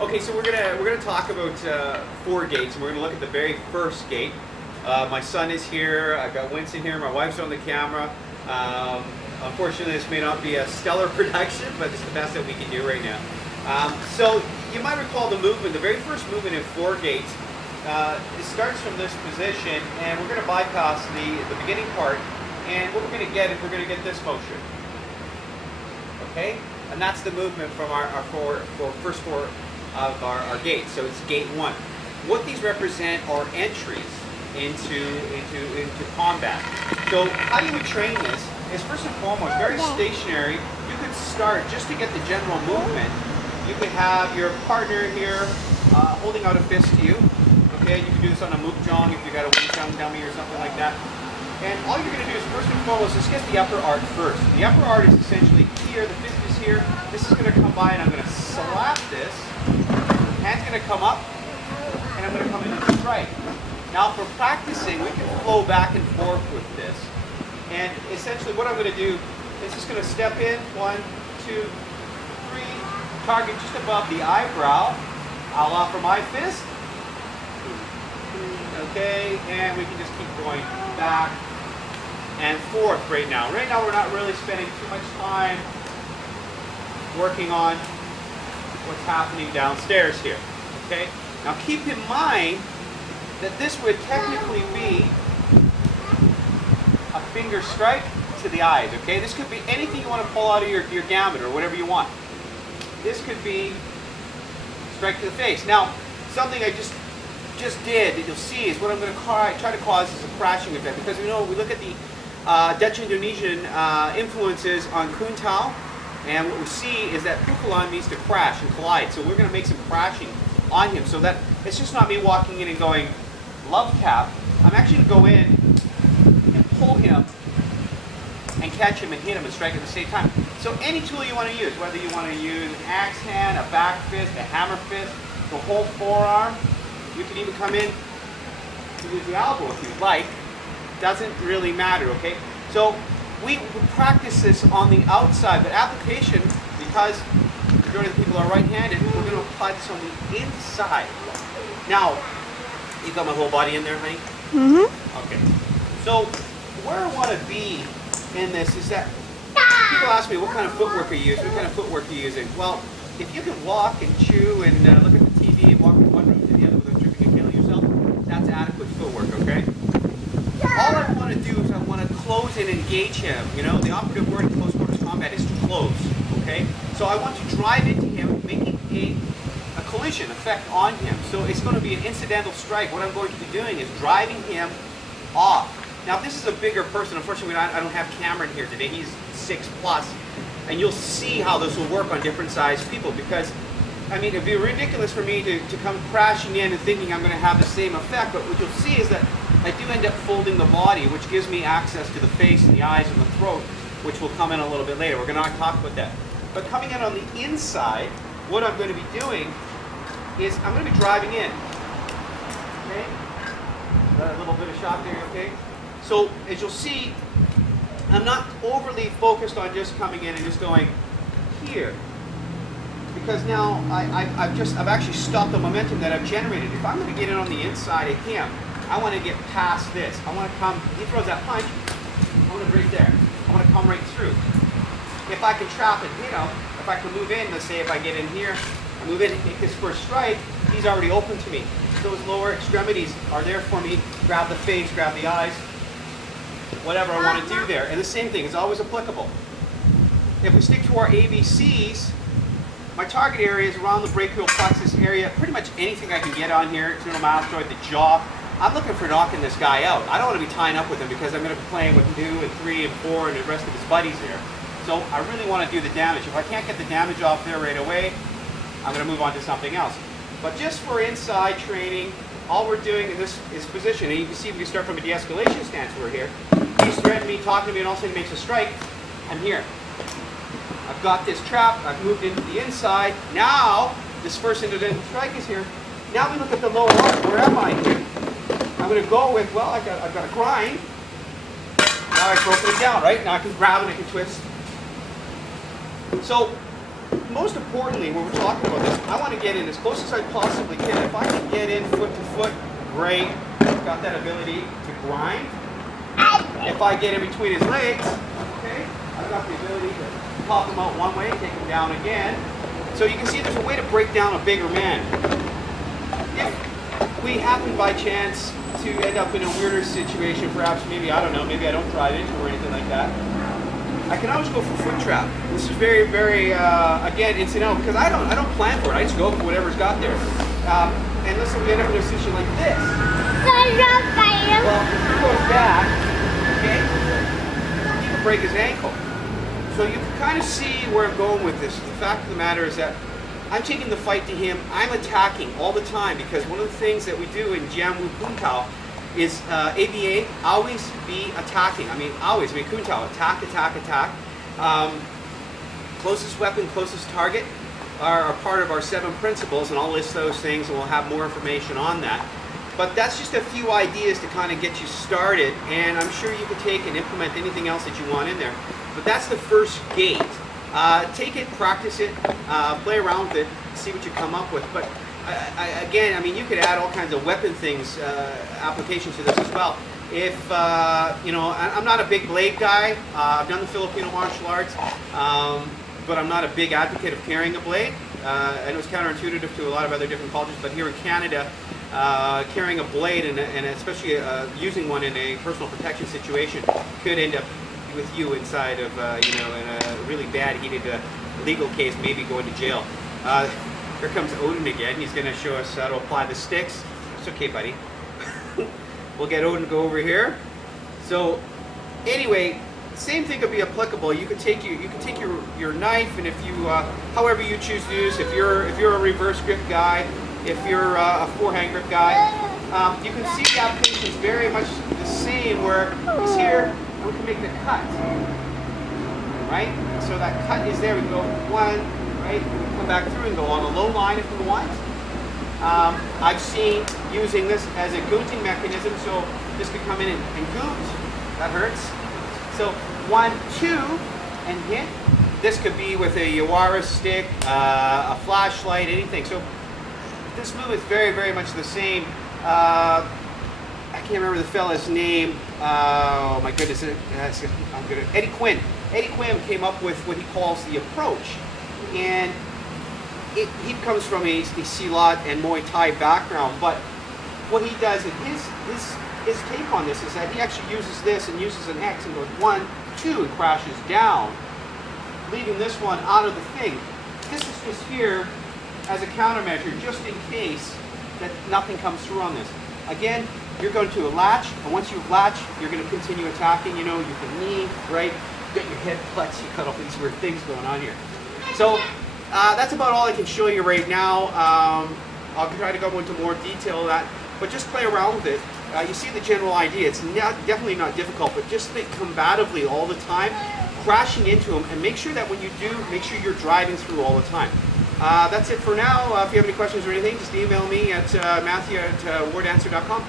Okay, so we're gonna talk about 4 gates, and we're gonna look at the very first gate. My son is here. I've got Winston here. My wife's on the camera. Unfortunately, this may not be a stellar production, but it's the best that we can do right now. So you might recall the movement. The very first movement in 4 gates. It starts from this position, and we're going to bypass the beginning part. And what we're going to get is we're going to get this motion. Okay, and that's the movement from our first four of our gates. So it's gate 1. What these represent are entries into combat. So how you would train this is, first and foremost, very stationary. You could start just to get the general movement. You could have your partner here holding out a fist to you. Okay, you can do this on a mukjong if you got a Wing Chun dummy or something like that. And all you're going to do is, first and foremost, just get the upper arc first. The upper arc is essentially here. The fist is here. This is going to come by, and I'm going to slap this. Hand's going to come up, and I'm going to come in and strike. Now, for practicing, we can flow back and forth with this. And essentially, what I'm going to do is just going to step in. 1, 2, 3. Target just above the eyebrow. I'll offer my fist. Okay, and we can just keep going back and forth right now. Right now, we're not really spending too much time working on what's happening downstairs here. Okay, now keep in mind that this would technically be a finger strike to the eyes. Okay, this could be anything you want to pull out of your gamut or whatever you want. This could be strike to the face. Now, something I just did that you'll see is what I'm going to try to cause is a crashing effect, because we look at the Dutch Indonesian influences on Kun Tao, and what we see is that pukulan means to crash and collide. So we're going to make some crashing on him, so that it's just not me walking in and going love tap. I'm actually going to go in and pull him and catch him and hit him and strike at the same time. So any tool you want to use, whether you want to use an axe hand, a back fist, a hammer fist, the whole forearm. You can even come in to use the elbow if you'd like. Doesn't really matter, okay? So we practice this on the outside, but application, because the majority of the people are right-handed, we're going to apply this on the inside. Now, you got my whole body in there, honey? Mm-hmm. Okay. So where I want to be in this is that people ask me, what kind of footwork are you using? What kind of footwork are you using? Well, if you can walk and chew and look at the TV and walk from one room to the other without tripping and killing yourself, that's adequate footwork, okay? All I want to do is I want to close and engage him. You know, the operative word in close quarters combat is to close, okay? So I want to drive into him, making a collision effect on him. So it's going to be an incidental strike. What I'm going to be doing is driving him off. Now, if this is a bigger person, unfortunately, I don't have Cameron here today. He's 6+. And you'll see how this will work on different sized people, because, I mean, it'd be ridiculous for me to come crashing in and thinking I'm going to have the same effect, but what you'll see is that I do end up folding the body, which gives me access to the face and the eyes and the throat, which will come in a little bit later. We're going to talk about that. But coming in on the inside, what I'm going to be doing is I'm going to be driving in. Okay? Got a little bit of shot there, okay? So, as you'll see, I'm not overly focused on just coming in and just going here, because now I've actually stopped the momentum that I've generated. If I'm going to get in on the inside of him, I want to get past this. I want to come. He throws that punch. I want to break there. I want to come right through. If I can trap it, if I can move in. Let's say if I get in here, I move in and make this first strike. He's already open to me. Those lower extremities are there for me. Grab the face, grab the eyes. Whatever I want to do there. And the same thing is always applicable. If we stick to our ABCs, my target area is around the brachial plexus area. Pretty much anything I can get on here, sternocleidomastoid, the jaw. I'm looking for knocking this guy out. I don't want to be tying up with him, because I'm going to be playing with 2 and 3 and 4 and the rest of his buddies there. So I really want to do the damage. If I can't get the damage off there right away, I'm going to move on to something else. But just for inside training, all we're doing in this is position. And you can see we can start from a de-escalation stance. We're here. He's threatening me, talking to me, and all of a sudden he makes a strike. I'm here. I've got this trap. I've moved into the inside. Now, this first incidental strike is here. Now we look at the lower arc. Where am I here? I'm going to go with, well, I've got a grind. Now I've broken it down, right? Now I can grab and I can twist. So most importantly, when we're talking about this, I want to get in as close as I possibly can. If I can get in foot to foot, great. I've got that ability to grind. If I get in between his legs, okay, I've got the ability to pop him out one way, take him down again. So you can see there's a way to break down a bigger man. If we happen by chance to end up in a weirder situation, perhaps maybe, I don't know, maybe I don't drive into or anything like that, I can always go for foot trap. This is very, very, again, incidental, because I don't plan for it. I just go for whatever's got there. And listen, we end up in a situation like this. Well, if he goes back, okay, he can break his ankle. So you can kind of see where I'm going with this. The fact of the matter is that I'm taking the fight to him. I'm attacking all the time, because one of the things that we do in Jiang Wu Kung Tao is ABA, always be attacking. I mean, always. I mean, Kung Tao, attack, attack, attack. Closest weapon, closest target are part of our 7 principles, and I'll list those things, and we'll have more information on that. But that's just a few ideas to kind of get you started, and I'm sure you can take and implement anything else that you want in there. But that's the first gate. Take it, practice it, play around with it, see what you come up with. But again, I mean, you could add all kinds of weapon things, applications to this as well. If, you know, I'm not a big blade guy. I've done the Filipino martial arts, but I'm not a big advocate of carrying a blade. I know it's counterintuitive to a lot of other different cultures, but here in Canada, carrying a blade and especially using one in a personal protection situation could end up with you inside of, you know, in a really bad heated legal case, maybe going to jail. Here comes Odin again. He's going to show us how to apply the sticks. It's okay, buddy. We'll get Odin to go over here. So, anyway, same thing could be applicable. You could take your knife, and if you, however you choose to use, if you're a reverse grip guy, if you're a forehand grip guy, you can see the application is very much the same. Where he's here, and we can make the cut, right? So that cut is there. We can go one, right? We can come back through and go on a low line if we want. I've seen using this as a goonting mechanism, so this could come in and goot. That hurts. So 1, 2, and hit. This could be with a Yawara stick, a flashlight, anything. So this move is very, very much the same. I can't remember the fella's name. Oh my goodness, I'm good at Eddie Quinn. Eddie Quinn came up with what he calls the approach, and he comes from a Silat and Muay Thai background. But what he does, and his take on this is that he actually uses this and uses an X and goes 1, 2 and crashes down, leaving this one out of the thing. This is just here as a countermeasure, just in case that nothing comes through on this. Again, you're going to latch, and once you latch, you're going to continue attacking. You know, you can knee, right? You got your head flexed, you got all these weird things going on here. So that's about all I can show you right now. I'll try to go into more detail of that, but just play around with it. You see the general idea. It's definitely not difficult, but just think combatively all the time, crashing into them, and make sure that when you do, make sure you're driving through all the time. That's it for now. If you have any questions or anything, just email me at matthew@wardanswer.com.